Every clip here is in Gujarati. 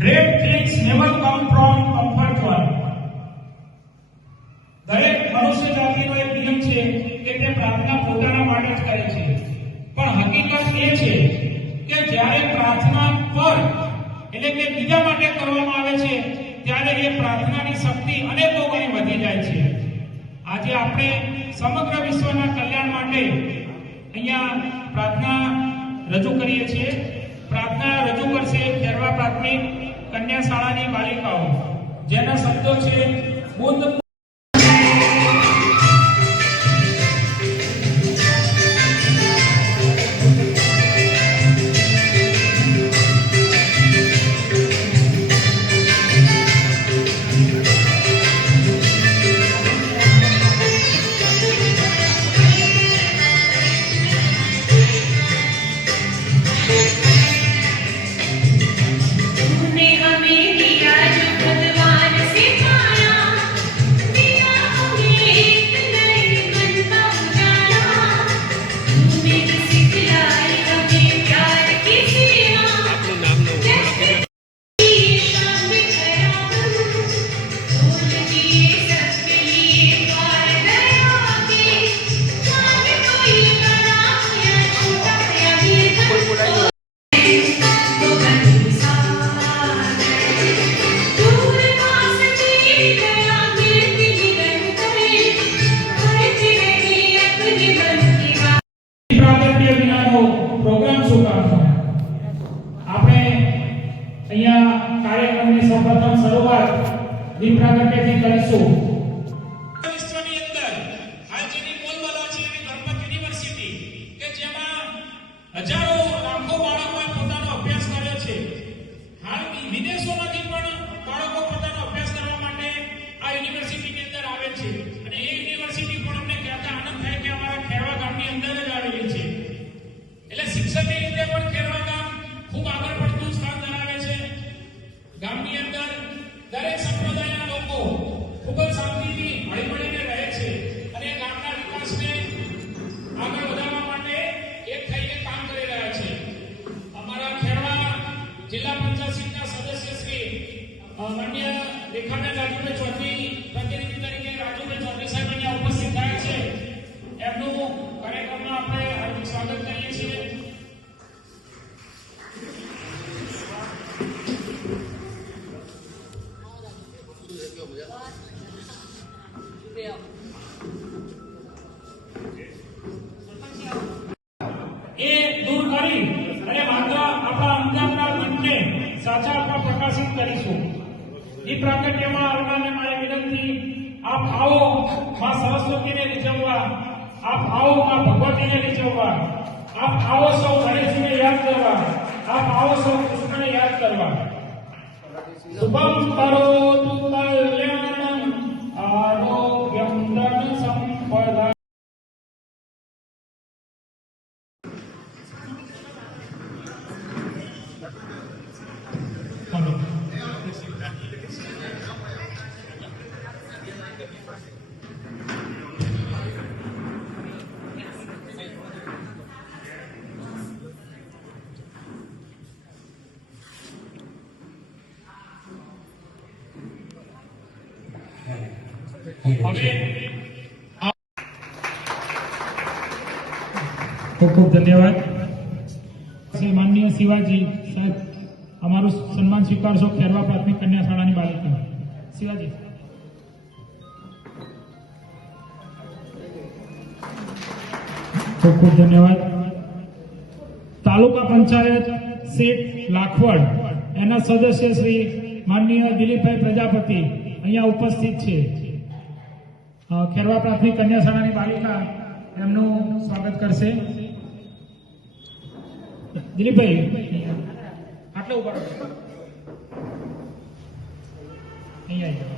Great things never come from comfort zone. દરેક મનુષ્ય જાતિનો એક નિયમ છે કે તે પ્રાર્થના પોતાના માટે જ કરે છે, પણ હકીકત એ છે કે જ્યારે પ્રાર્થના પર એટલે કે બીજા માટે કરવામાં આવે છે ત્યારે એ પ્રાર્થનાની શક્તિ અનેકો ગણી વધી જાય છે. આજે આપણે સમગ્ર વિશ્વના કલ્યાણ માટે અહીંયા પ્રાર્થના રજૂ કરીએ છીએ. પ્રાર્થના રજૂ કરશે ખેરવા પ્રાથમિક કન્યા શાળાની બાલિકાઓ, જેના શબ્દો છે બુદ્ધ પ્રોગ્રામ શું કરશો. આપણે અહીંયા કાર્યક્રમની સૌપ્રથમ શરૂઆત દીપ પ્રાગટ્યથી કરીશું. વિશ્વની અંદર હાલ જેની બોલબાલા છે એવી ગણપત યુનિવર્સિટી કે જેમાં હજારો લાખો બાળકોએ પોતાનો અભ્યાસ કર્યો છે. હાલ વિદેશોમાંથી પણ બાળકો પોતાનો અભ્યાસ કરવા માટે આ યુનિવર્સિટીની અંદર આવે છે અને એ યુનિવર્સિટી પણ અમને કહેતા આનંદ થાય કે અમારા ખેરવા ગામની અંદર જ આવેલી છે. એટલે શિક્ષણની રીતે પણ ખેરવા ગામ ખૂબ આગળ પડતું સ્થાન ધરાવે છે. ગામની અંદર દરેક સંપ્રદાયના લોકો ખૂબ જ શાંતિથી હળીમળીને રહે છે અને ગામના વિકાસને આગળ વધારવા માટે એક થઈને કામ કરી રહ્યા છે. અમારા ખેરવા જિલ્લા પંચાયતના સદસ્ય શ્રી માનનીય રેખાબેન રાજુભાઈ ચૌધરી પ્રતિનિધિ તરીકે રાજુભાઈ ચૌધરી સાહેબ અહીંયા ઉપસ્થિત થયા છે. એમનું કાર્યક્રમમાં આપણે હાર્દિક સ્વાગત કરીએ છીએ. એ દૂર કરી અને માત્ર આપણા અંદરના મનને સાચા આપણા પ્રકાશિત કરીશું. એ પ્રાગટ્યમાં આવનારને મારી વિનંતી, આપ આવો માં સરસ્વતીને રીઝવવા, આપ આવો માં ભગવતીને રીઝવવા, આપ આવો સૌ ગણેશજીને યાદ કરવા, આપ આવો સૌ કૃષ્ણને યાદ કરવા. શુભમ કરોતુ કલ્યાણમ આરોગ્યમ ધન સંપદા. ખૂબ ખૂબ ધન્યવાદ. માનનીય શિવાજી સાહેબ, અમારું સન્માન સ્વીકારશો ખેરવા પ્રાથમિક કન્યા શાળાની બાલિકા. શિવાજી. ખૂબ ખૂબ ધન્યવાદ. તાલુકા પંચાયત શેઠ લાખવડ એના સદસ્ય શ્રી માનનીય દિલીપભાઈ પ્રજાપતિ અહીંયા ઉપસ્થિત છે. ખેરવા પ્રાથમિક કન્યા શાળાની બાલિકા એમનું સ્વાગત કરશે. દિલીપભાઈ આટલે ઉભા રહો. અહીંયા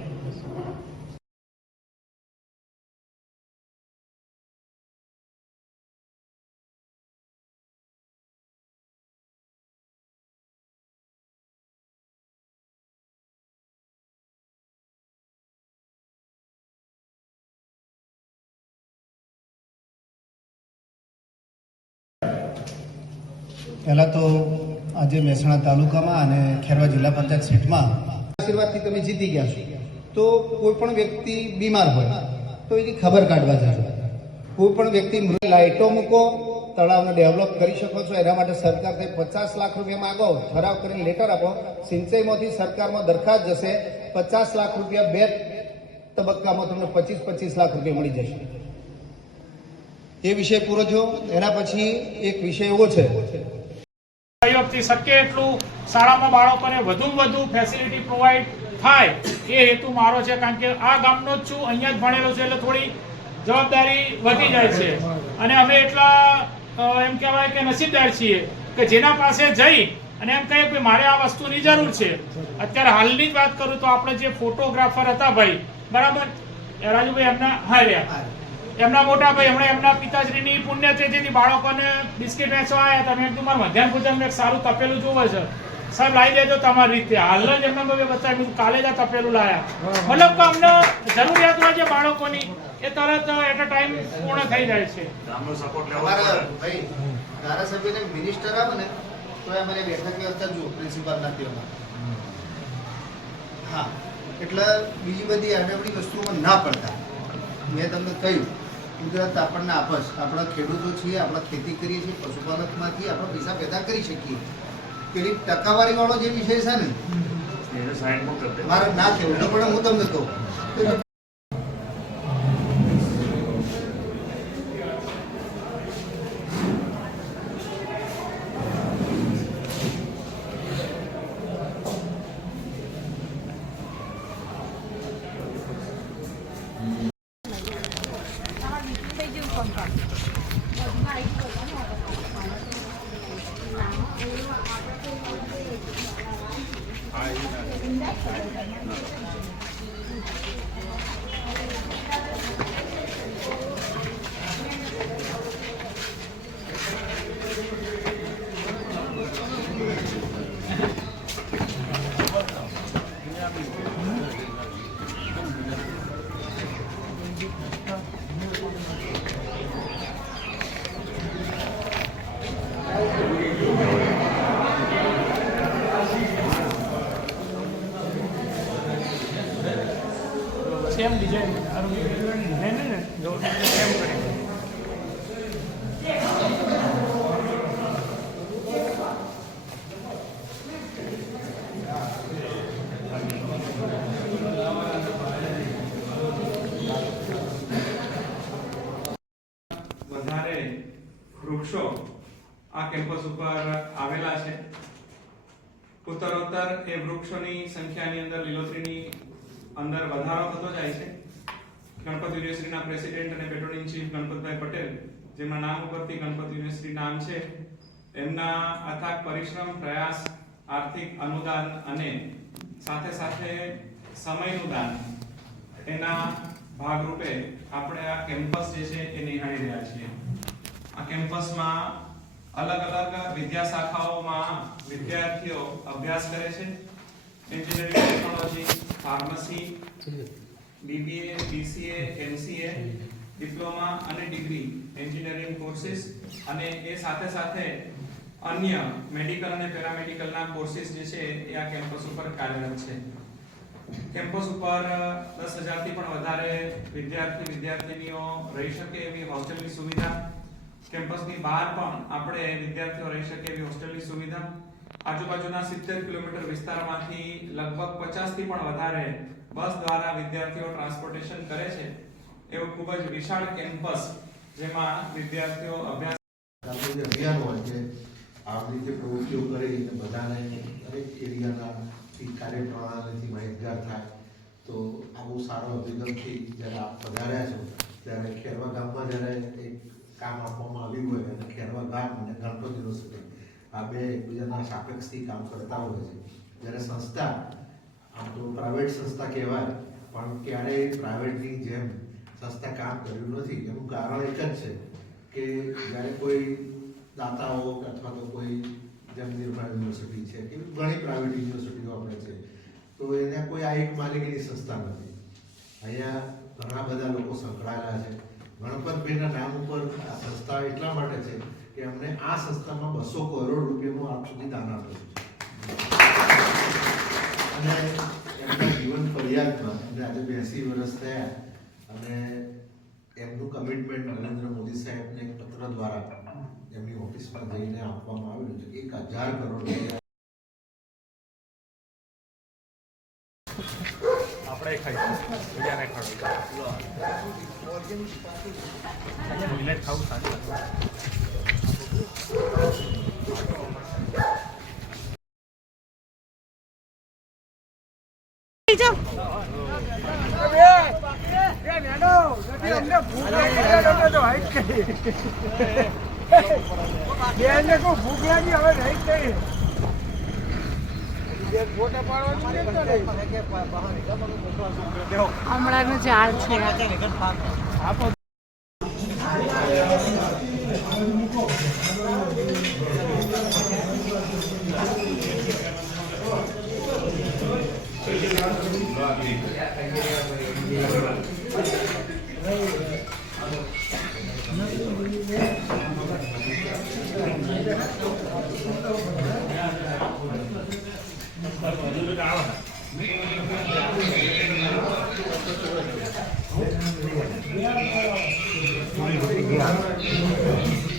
પહેલાં તો આજે મહેસાણા તાલુકામાં અને ખેરવા જિલ્લા પંચાયત સીટમાં આશીર્વાદથી તમે જીતી ગયા છો. તો કોઈ પણ વ્યક્તિ બીમાર હોય તો એની ખબર કાઢવા જજો. કોઈ પણ વ્યક્તિ લાઇટો મૂકો, તળાવને ડેવલપ કરી શકો છો. એના માટે સરકારથી 50 લાખ રૂપિયા માંગો, ઠરાવ કરીને લેટર આપો. સિંચાઈમાંથી સરકારમાં દરખાસ્ત જશે, 50 લાખ રૂપિયા 2 તબક્કામાં તમને 25 લાખ રૂપિયા મળી જશે. એ વિષય પૂરો થયો. એના પછી એક વિષય એવો છે, સહયોગથી શક્ય એટલું શાળામાં બાળકોને વધુમાં વધુ ફેસિલિટી પ્રોવાઈડ થાય એ હેતુ મારો છે. કારણ કે આ ગામનો જ છું, અહીંયા જ ભણેલો છું, એટલે થોડી જવાબદારી વધી જાય છે. અને અમે એટલા એમ કહેવાય કે નસીબદાર છીએ કે જેના પાસે જઈ અને એમ કહીએ કે મારે આ વસ્તુની જરૂર છે. અત્યારે હાલની જ વાત કરું તો આપણે જે ફોટોગ્રાફર હતા ભાઈ, બરાબર, રાજુભાઈ એમના હાર્યા, એમના મોટા ભાઈ હમણાં એમના પિતાશ્રીની પુણ્યતિથિથી બાળકોને બિસ્કિટ વેચવા આવ્યા. તમે એકદમ મારું મધ્યાહન ભોજન એક સારું તપેલું જોવે છે, સાહેબ લાવી દેજો તમારી રીતે. હાલ જ એમના ભાઈ બતાવી, કાલે જ આ તપેલું લાયા. મતલબ કે અમને જરૂરિયાત હોય છે બાળકોની, એ તરત એટ અ ટાઈમ પૂર્ણ થઈ જાય છે. ધારાસભ્યને મિનિસ્ટર આવે ને તો અમારે બેઠક વ્યવસ્થા જુઓ, પ્રિન્સિપાલ નથી અમારે. હા, એટલે બીજી બધી આડેબડી વસ્તુઓમાં ના પડતા. મેં તમને કહ્યું, ગુજરાત આપણને આપસ, આપણા ખેડૂતો છીએ, આપણે ખેતી કરીએ છીએ, પશુપાલકમાંથી આપણે પૈસા પેદા કરી શકીએ. પેલી ટકાવારી વાળો જે વિષય છે ને, મારે ના કહેવું પણ હું તમને કહું. સેમ ડિઝાઇન ને જો સેમ કરે. વધારે વૃક્ષો આ કેમ્પસ ઉપર આવેલા છે. ઉત્તરોત્તર એ વૃક્ષોની સંખ્યાની અંદર લીલોતરીની અંદર વધારો થતો જાય છે. ગણપત યુનિવર્સિટીના પ્રેસિડેન્ટ અને પેટ્રોનિંગ ચીફ ગણપતભાઈ પટેલ, જેમના નામ ઉપરથી ગણપત યુનિવર્સિટી નામ છે, એમના અથાગ પરિશ્રમ, પ્રયાસ, આર્થિક અનુદાન અને સાથે સાથે સમયનું દાન, એના ભાગરૂપે આપણે આ કેમ્પસ જે છે એ નિહાળી રહ્યા છીએ. આ કેમ્પસમાં અલગ અલગ વિદ્યા શાખાઓમાં વિદ્યાર્થીઓ અભ્યાસ કરે છે. Engineering technology, pharmacy, BBA, BCA, MCA, diploma અને ડિગ્રી એન્જિનિયરિંગ કોર્સિસ અને એ સાથે સાથે અન્ય મેડિકલ અને પેરામેડિકલના કોર્સિસ જે છે એ આ કેમ્પસ ઉપર કાર્યરત છે. કેમ્પસ ઉપર 10,000 થી પણ વધારે વિદ્યાર્થીનીઓ રહી શકે એવી હોસ્ટેલની સુવિધા, કેમ્પસની બહાર પણ આપણે વિદ્યાર્થીઓ રહી શકે એવી હોસ્ટેલની સુવિધા, આજુબાજુના 70 કિલોમીટર વિસ્તારમાંથી લગભગ 50 થી પણ વધારે બસ દ્વારા વિદ્યાર્થીઓ ટ્રાન્સપોર્ટેશન કરે છે એવું ખૂબ જ વિશાળ કેમ્પસ, જેમાં વિદ્યાર્થીઓ અભ્યાસ અભિયાન હોય છે આવી રીતે પ્રવૃત્તિઓ કરી અને બધાને દરેક એરિયાના કાર્યપ્રણાલીથી માહિતગાર થાય. તો આ બહુ સારો અભિગમથી જ્યારે આપ પધાર્યા છો ત્યારે ખેરવા ગામમાં જ્યારે એક કામ આપવામાં આવ્યું હોય અને ખેરવા ગામ અને ગણપત યુનિવર્સિટી આ બે એકબીજાના સાપેક્ષથી કામ કરતા હોય છે. જ્યારે સંસ્થા આમ તો પ્રાઇવેટ સંસ્થા કહેવાય પણ ક્યારેય પ્રાઇવેટની જેમ સંસ્થા કામ કર્યું નથી. એનું કારણ એક જ છે કે જ્યારે કોઈ દાતાઓ અથવા તો કોઈ જેમ નિર્મળ યુનિવર્સિટી છે કે ઘણી પ્રાઇવેટ યુનિવર્સિટીઓ આપણે છે તો એને કોઈ આ એક માલિકીની સંસ્થા નથી. અહીંયા ઘણા બધા લોકો સંકળાયેલા છે. ગણપતભાઈના નામ ઉપર આ સંસ્થા એટલા માટે છે કે અમને આ સંસ્થામાં 200 કરોડ રૂપિયાનું આજ સુધી દાન આપ્યું છે અને એમના જીવન ફરિયાદમાં એમને આજે 82 વર્ષ થયા અને એમનું કમિટમેન્ટ નરેન્દ્ર મોદી સાહેબને એક પત્ર દ્વારા એમની ઓફિસમાં જઈને આપવામાં આવેલું છે 1000 કરોડ રૂપિયા. આપણે ખાઈ બીજાને ખાડું મિલેટ ખાવું સારું. ભૂખ લાગી હવે રહી ગઈ. હમણાંનું ઝાડ છે. ગયા